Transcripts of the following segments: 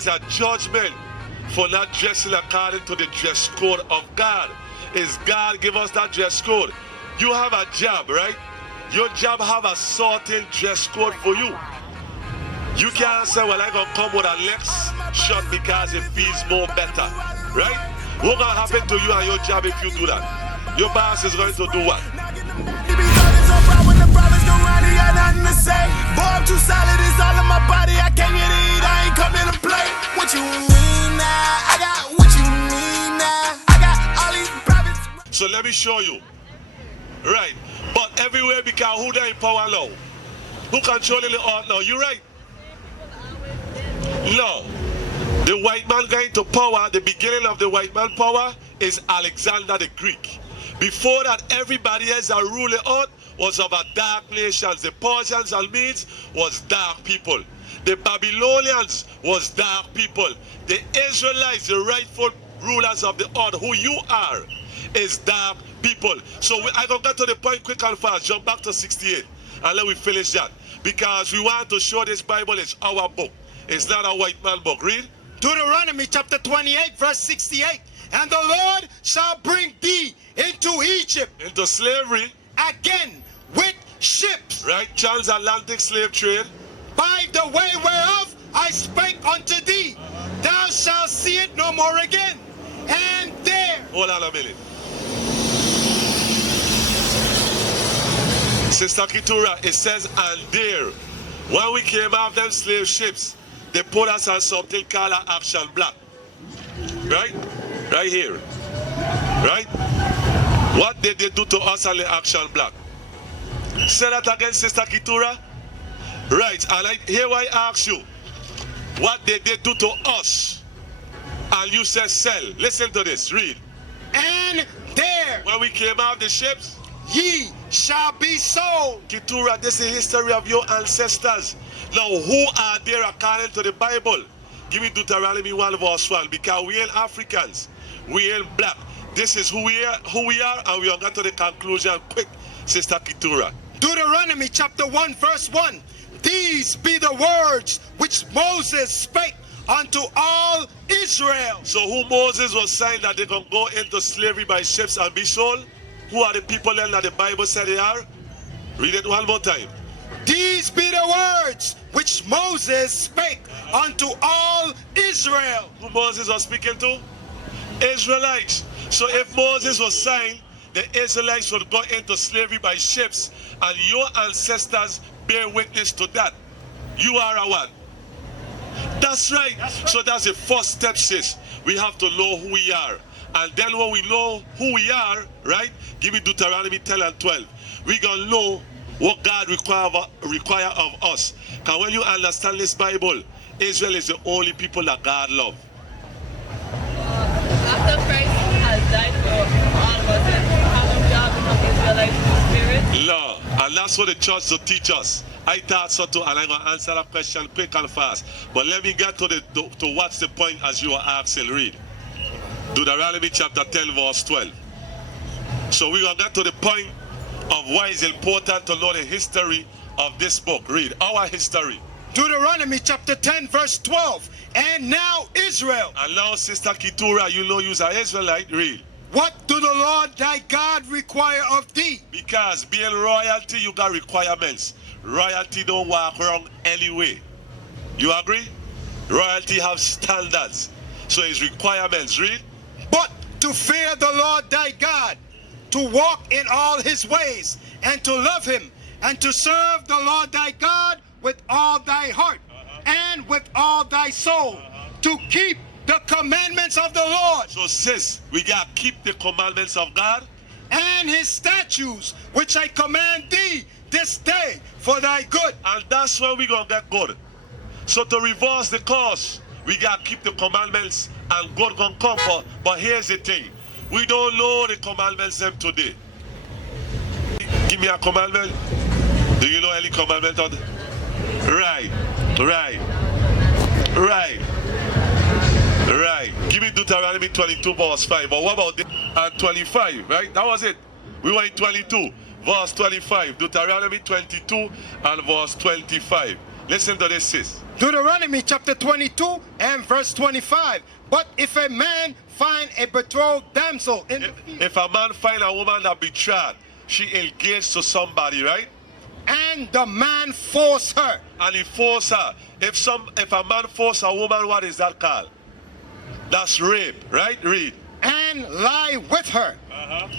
It's a judgment for not dressing according to the dress code of God. Is God give us that dress code? You have a job, right? Your job have a certain dress code for you. You can't say, well, I'm going to come with a legs shirt because it feels more better, right? What's going to happen to you and your job if you do that? Your boss is going to do what? Boy, I'm too solid, it's all in my body. I can't get it, I ain't coming to play. What you mean now? I got what you mean now. I got all these privates. So let me show you. Right. But everywhere because who they in power now? Who controlling the earth now? You right? No. The white man going to power, the beginning of the white man power is Alexander the Greek. Before that, everybody else that ruled the earth was of a dark nations. The Persians and Medes was dark people. The Babylonians was dark people. The Israelites, the rightful rulers of the earth, who you are, is dark people. So I gonna get to the point quick and fast. Jump back to 68 and let me finish that. Because we want to show this Bible is our book. It's not a white man book. Read. Deuteronomy chapter 28 verse 68. And the Lord shall bring thee into Egypt. Into slavery. Again with ships. Right? Transatlantic slave trade. By the way whereof I spake unto thee. Thou shalt see it no more again. And there. Hold on a minute. Sister Kitura, it says, and there. When we came off them slave ships, they put us on something called an action block. Right? Right here. Right? What did they do to us on the action block? Say that again, Sister Kitura. Right, and here I ask you, what did they do to us? And you said sell. Listen to this, read. And there. When we came out the ships, ye shall be sold. Kitura, this is history of your ancestors. Now, who are there according to the Bible? Give me Deuteronomy 1 verse 1. Because we ain't Africans. We ain't black. This is who we are, and we are going to the conclusion quick, Sister Kitura. Deuteronomy chapter 1 verse 1. These be the words which Moses spake unto all Israel. So who Moses was saying that they can go into slavery by ships and be sold? Who are the people then that the Bible said they are? Read it one more time. These be the words which Moses spake unto all Israel. Who Moses was speaking to? Israelites. So if Moses was saying the Israelites would go into slavery by ships, and your ancestors bear witness to that, you are a one. That's right. So that's the first step, sis. We have to know who we are. And then when we know who we are, right? Give me Deuteronomy 10 and 12. We're going to know what God require of us. Because when you understand this Bible, Israel is the only people that God loves. After Christ has died for all of us, how we all become Israelites in the spirit? Law. And that's what the church should teach us. I thought so too, and I'm going to answer that question quick and fast. But let me get to what's the point as you are asking. Read. Deuteronomy chapter 10 verse 12. So we're going to get to the point of why it's important to know the history of this book. Read. Our history. Deuteronomy chapter 10 verse 12. And now Israel. And now Sister Kitura, you know you're an Israelite. Read. What do the Lord thy God require of thee? Because being royalty, you got requirements. Royalty don't walk wrong anyway. You agree? Royalty have standards. So it's requirements. Read. But to fear the Lord thy God, to walk in all his ways, and to love him, and to serve the Lord thy God with all thy heart, and with all thy soul, to keep the commandments of the Lord. So sis, we got to keep the commandments of God. And his statutes, which I command thee this day for thy good. And that's when we're going to get good. So to reverse the course, we got to keep the commandments and God going to come for. But here's the thing. We don't know the commandments them today. Give me a commandment. Do you know any commandment on it? Right. Give me Deuteronomy 22 verse 5. But what about this? And 25, right? That was it. We were in 22 verse 25. Deuteronomy 22 and verse 25. Listen to this, sis. Deuteronomy chapter 22 and verse 25. But if a man find a betrothed damsel in the field, If a man find a woman that betrayed, she engaged to somebody, right? and the man force her, And he force her. If a man force a woman, what is that called? That's rape, right? Read. and lie with her,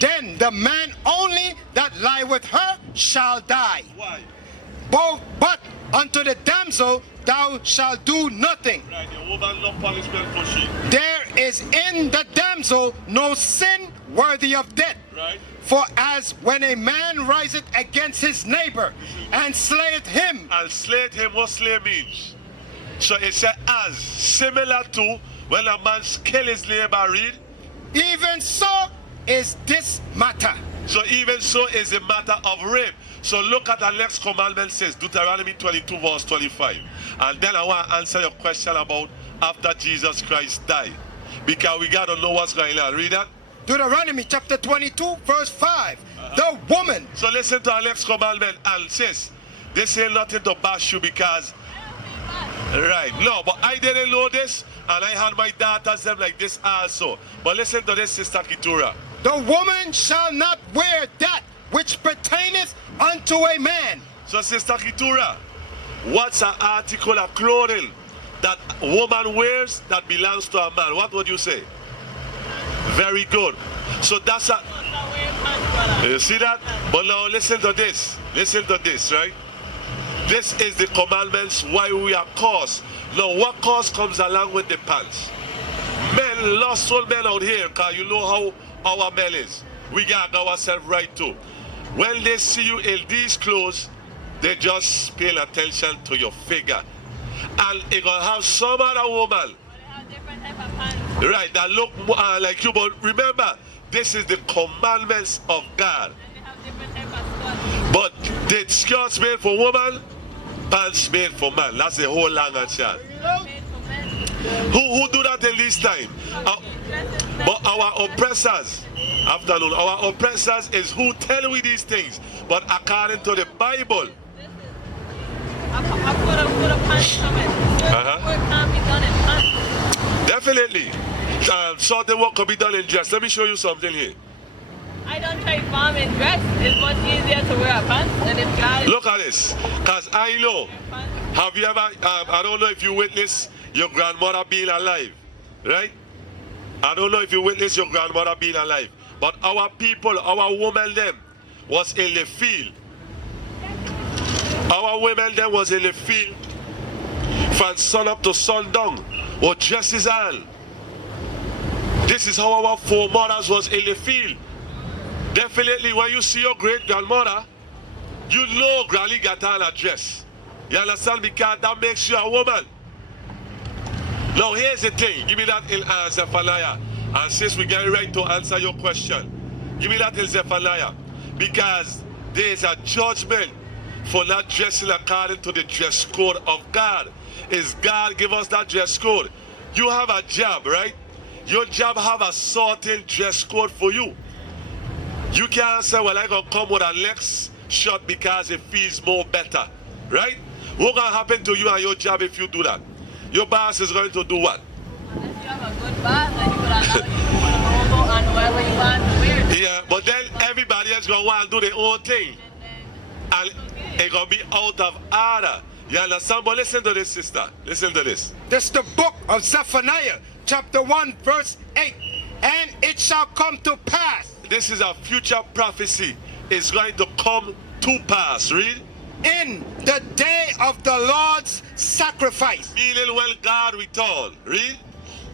then the man only that lie with her shall die. Why? But unto the damsel thou shalt do nothing. Right, the woman no punishment for she. There is in the damsel no sin worthy of death. Right? For as when a man riseth against his neighbor and slayeth him, And slay him, what slay means? So it said as, similar to when a man kill his neighbor, read. even so is this matter. So even so is a matter of rape. So look at the next commandment says, Deuteronomy 22 verse 25. And then I want to answer your question about after Jesus Christ died. Because we got to know what's going on. Read that. Deuteronomy chapter 22 verse 5. The woman, So listen to our next commandment and says, they say nothing to bash you because, right, no, but I didn't know this and I had my daughters them like this also. But listen to this, Sister Kitura. the woman shall not wear that which pertaineth unto a man. So Sister Kitura, what's an article of clothing that a woman wears that belongs to a man? What would you say? Very good. So that's a, you see that? But now listen to this. Listen to this, right? This is the commandments why we are caused. Now what cause comes along with the pants? Men, lost soul men out here, because you know how our men is. We got ourselves right too. When they see you in these clothes, they just pay attention to your figure. And it gonna have some other woman, right, that look like you. But remember, this is the commandments of God. But the skirts made for woman, pants made for man. That's the whole long and short. Who do that in this time? But our oppressors, afternoon, our oppressors is who tell we these things. But according to the Bible, definitely, certain work can be done in dress. Let me show you something here. I don't try farm in dress. It's much easier to wear a pants than if God is Look at this, because I know. Have you ever, I don't know if you witnessed your grandmother being alive, right? I don't know if you witnessed your grandmother being alive, but our people, our women them, was in the field. Our women them was in the field from sun up to sundown, or dresses on. This is how our foremothers was in the field. Definitely when you see your great grandmother, you know Granny got on a dress. You understand? Because that makes you a woman. Now here's the thing. Give me that in Zephaniah. And since we get right to answer your question, give me that in Zephaniah. Because there is a judgment for not dressing according to the dress code of God. Is God give us that dress code? You have a job, right? Your job have a certain dress code for you. You can't say, well, I'm going to come with a next shirt because it feels more better, right? What's going to happen to you and your job if you do that? Your boss is going to do what? Unless you have a good boss, then you would allow you to put a logo on whatever you want to wear. Yeah, but then everybody else going to want to do their own thing. And it's going to be out of order. You understand? But listen to this, sister. Listen to this. This is the book of Zephaniah, chapter 1, verse 8. And it shall come to pass. This is a future prophecy. It's going to come to pass. Read. In the day of the Lord's sacrifice, Meaning when God return. Read.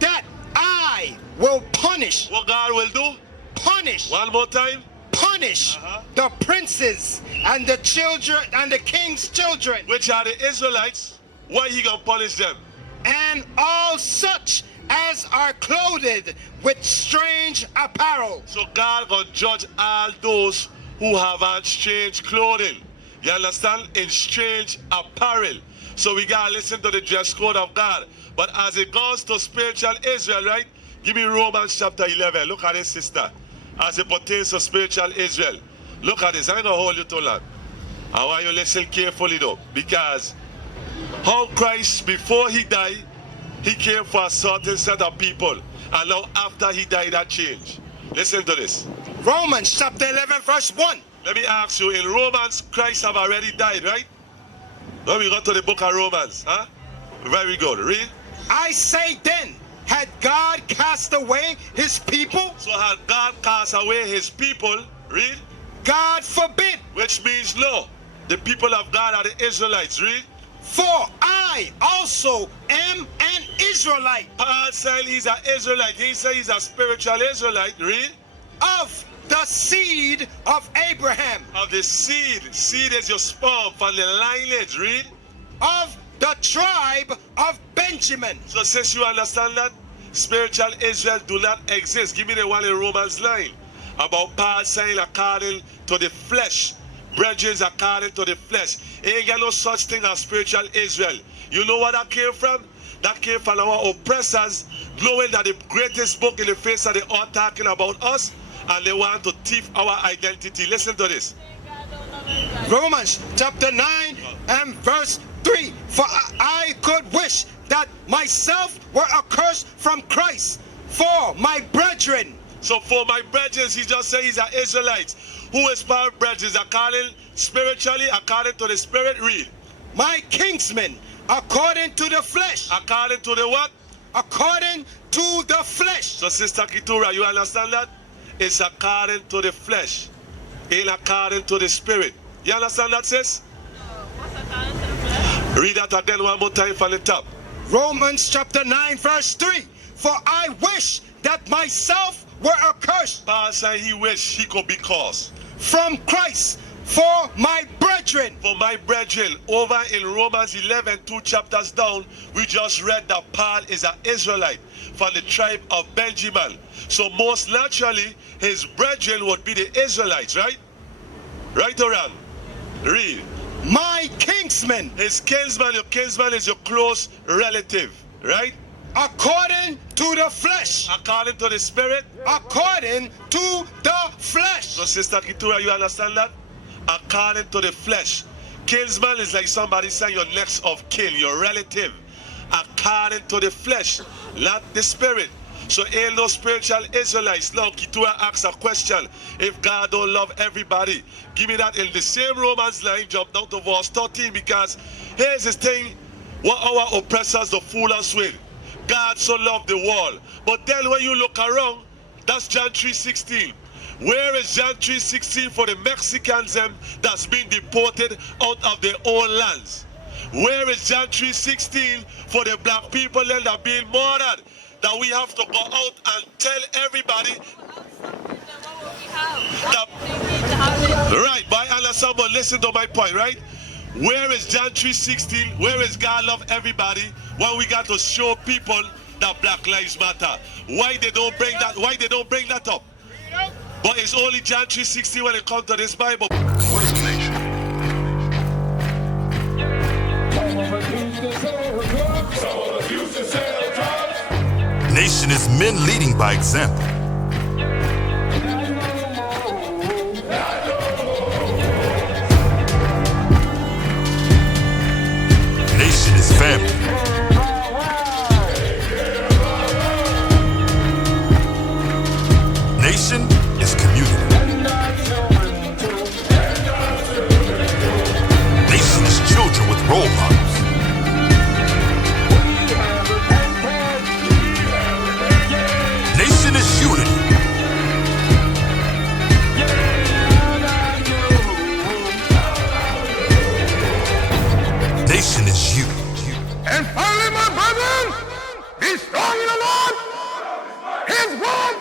that I will punish, What God will do? punish, One more time. punish the princes and the children and the king's children, Which are the Israelites. Why he going to punish them? and all such as are clothed with strange apparel. So God gonna judge all those who have on strange clothing. You understand? In strange apparel. So we gotta listen to the dress code of God. But as it goes to spiritual Israel, right? Give me Romans chapter 11. Look at this, sister. As it pertains to spiritual Israel. Look at this. I'm gonna hold you too long. I want you to listen carefully though. Because How Christ, before he died, he came for a certain set of people. And now after he died, that changed. Listen to this. Romans chapter 11 verse 1. Let me ask you, in Romans, Christ have already died, right? Now we got to the book of Romans. Huh? Very good. Read. I say then, had God cast away his people? So had God cast away his people? Read. God forbid. Which means no. The people of God are the Israelites. Read. For I also am an Israelite. Paul said he's an Israelite. He said he's a spiritual Israelite. Read. Of the seed of Abraham. Of the seed. Seed is your sperm from the lineage. Read. Of the tribe of Benjamin. So since you understand that, spiritual Israel do not exist. Give me the one in Romans 9. About Paul saying according to the flesh. Brethren according to the flesh. Ain't got no such thing as spiritual Israel. You know where that came from? That came from our oppressors, knowing that the greatest book in the face of the earth talking about us, and they want to thief our identity. Listen to this. Romans chapter 9 and verse 3. For I could wish that myself were accursed from Christ for my brethren. So for my brethren, he just said he's an Israelite. Who is my brethren? According spiritually, according to the spirit. Read. My kinsmen, according to the flesh. According to the what? According to the flesh. So Sister Kitura, you understand that? It's according to the flesh. Ain't according to the spirit. You understand that, sis? What's according to the flesh? Read that again one more time from the top. Romans chapter 9 verse 3. For I wish that myself were accursed. Paul said he wished he could be cursed. From Christ for my brethren. For my brethren, over in Romans 11, 2 chapters down, we just read that Paul is an Israelite from the tribe of Benjamin. So most naturally, his brethren would be the Israelites, right? Right or wrong? Read. My kinsmen. His kinsman, your kinsman is your close relative, right? According to the flesh. According to the spirit. According to the flesh. So Sister Kitura, you understand that? According to the flesh. Kinsman is like somebody saying your next of kin, your relative. According to the flesh, not the spirit. So ain't no spiritual Israelites. Now Kitura asks a question. If God don't love everybody, give me that in the same Romans 9, jump down to verse 13, because here's the thing, what our oppressors to fool us with. God so loved the world. But then when you look around, that's John 3:16. Where is John 3:16 for the Mexicans that's been deported out of their own lands? Where is John 3:16 for the black people that are being murdered? That we have to go out and tell everybody that, right, but I understand, but listen to my point, right? Where is John 3:16? Where is God love everybody when we got to show people that Black Lives Matter? Why they don't bring that? Why they don't bring that up? But it's only John 3:16 when it comes to this Bible. What is the nation? Nation is men leading by example. Nation is family. Nation is community. Nation is children with role models. Nation is unity. Nation is you. And finally, my brethren, be strong in the Lord. His word